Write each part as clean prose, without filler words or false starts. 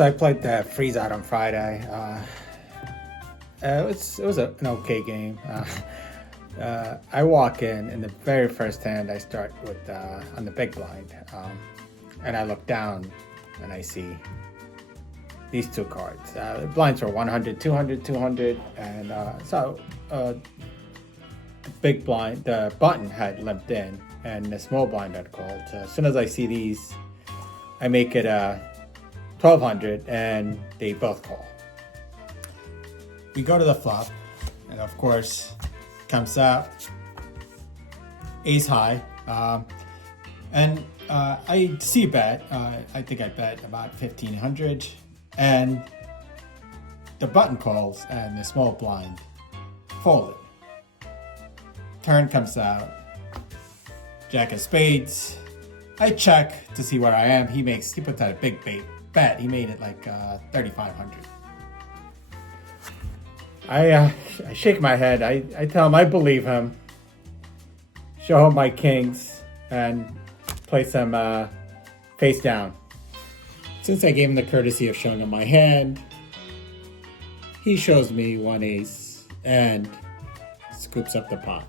So I played the Freeze Out on Friday. It was an okay game. I walk in the very first hand I start with on the big blind, and I look down and I see these two cards. The blinds were 100, 200, 200, and the big blind, the button had limped in, and the small blind had called. So as soon as I see these, I make it 1200, and they both call. We go to the flop, and of course, comes out ace high, and I see bet. I think I bet about 1500, and the button calls, and the small blind folded. Turn comes out, jack of spades. I check to see where I am. He puts out a big bet. He made it like 3,500. I shake my head. I tell him I believe him. Show him my kings and place them face down. Since I gave him the courtesy of showing him my hand, he shows me one ace and scoops up the pot.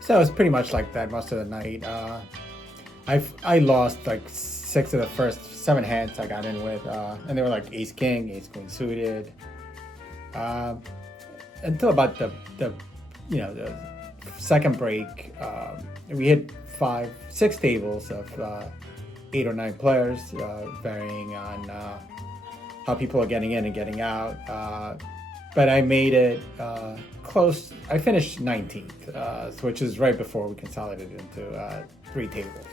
So it's pretty much like that most of the night. I lost like 6 of the first 7 hands I got in with, and they were like ace king, ace queen suited. Until about the second break, we hit 6 tables of 8 or 9 players, varying on how people are getting in and getting out. But I made it close. I finished 19th, which is right before we consolidated into 3 tables.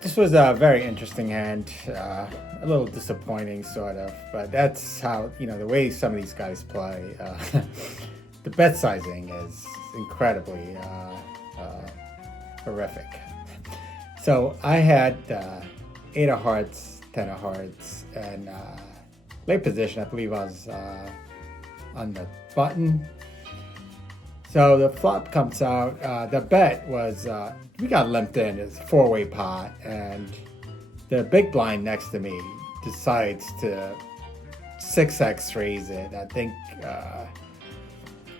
This was a very interesting hand, a little disappointing sort of, but that's how, the way some of these guys play. The bet sizing is incredibly horrific. So I had 8 of hearts, 10 of hearts, and late position, I believe I was on the button. So the flop comes out. The bet was, we got limped in. It's a 4-way pot, and the big blind next to me decides to 6x raise it. I think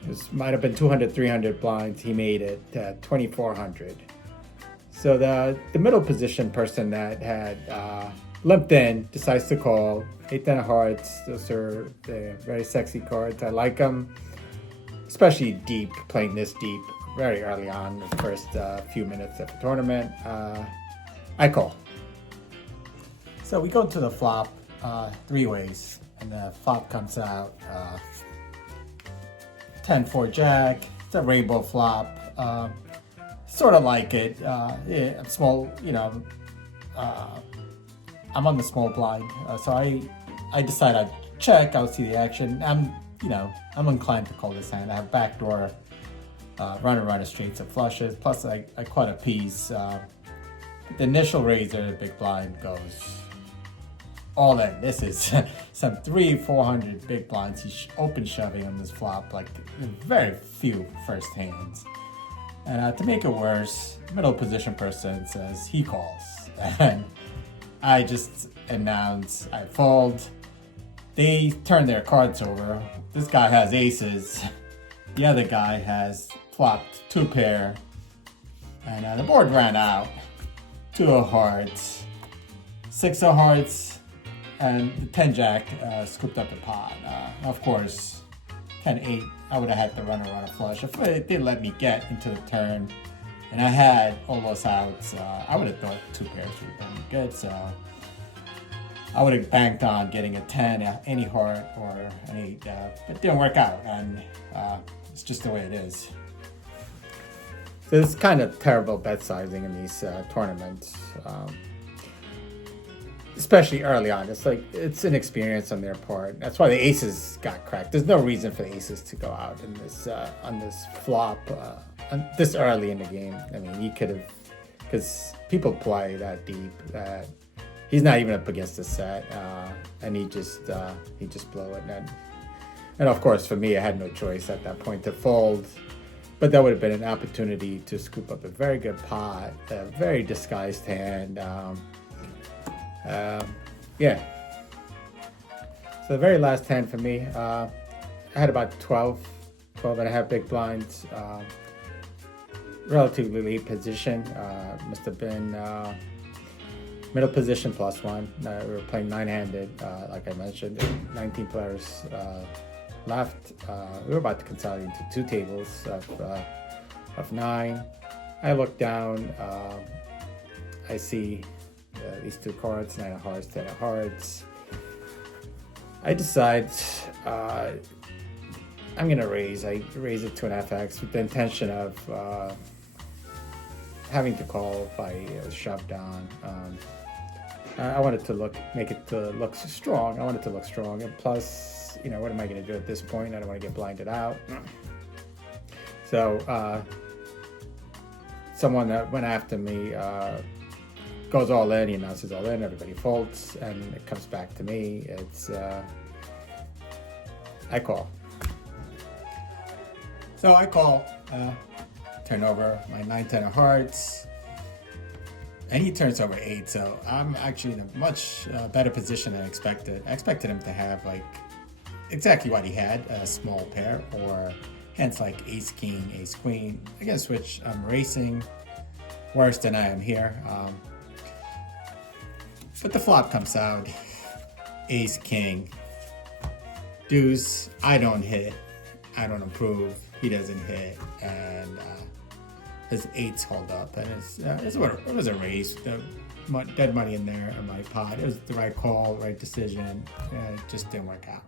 it might have been 200, 300 blinds. He made it 2,400. So the middle position person that had limped in decides to call. 8, 10 of hearts. Those are the very sexy cards. I like them. Especially deep, playing this deep very early on, the first few minutes of the tournament. I call. So we go to the flop 3 ways, and the flop comes out 10-4 jack. It's a rainbow flop. Sort of like it. Small, I'm on the small blind, so I decide I'd check. I'll see the action. I'm inclined to call this hand. I have backdoor runner straights and flushes. Plus, I quite a piece. The initial raiser, the big blind goes all in. This is some 300-400 big blinds. He's open shoving on this flop, like very few first hands. And to make it worse, middle position person says he calls, and I just announce I fold. They turn their cards over. This guy has aces. The other guy has flopped 2 pair. And the board ran out. 2 of hearts. 6 of hearts. And the 10 jack scooped up the pot. Of course, 10-8, I would have had the runner on a flush. If it didn't let me get into the turn, and I had all those outs, I would have thought 2 pairs would have been good. So I would have banked on getting a 10, any heart, or an 8, but it didn't work out, and it's just the way it is. There's kind of terrible bet sizing in these tournaments, especially early on. It's inexperience on their part. That's why the aces got cracked. There's no reason for the aces to go out in this on this flop this early in the game. I mean, he could have, because people play that deep that. He's not even up against the set, and he just blew it. And of course, for me, I had no choice at that point to fold. But that would have been an opportunity to scoop up a very good pot, a very disguised hand. Yeah, So the very last hand for me, I had about 12 and a half big blinds. Relatively late position. Must have been middle position +1. We were playing 9-handed, like I mentioned. 19 players left. We were about to consolidate into 2 tables of 9. I look down. I see these 2 cards, 9 of hearts, 10 of hearts. I decide I'm gonna raise. I raise it 2.5x with the intention of having to call if I was shoved down. I wanted to make it to look strong. I wanted to look strong, and plus, you know, what am I gonna do at this point? I don't want to get blinded out. So someone that went after me goes all in. He announces all in. Everybody folds, and it comes back to me. It's I call. So I call, turn over my 9-10 of hearts, and he turns over 8. So I'm actually in a much better position than I expected. I expected him to have like exactly what he had, a small pair, or hands like ace king, ace queen. Against which I'm racing worse than I am here. But the flop comes out, ace king, deuce. I don't hit, I don't approve, he doesn't hit, and his 8s hold up, and it was a race. The dead money in there in my pot. It was the right call, right decision, and it just didn't work out.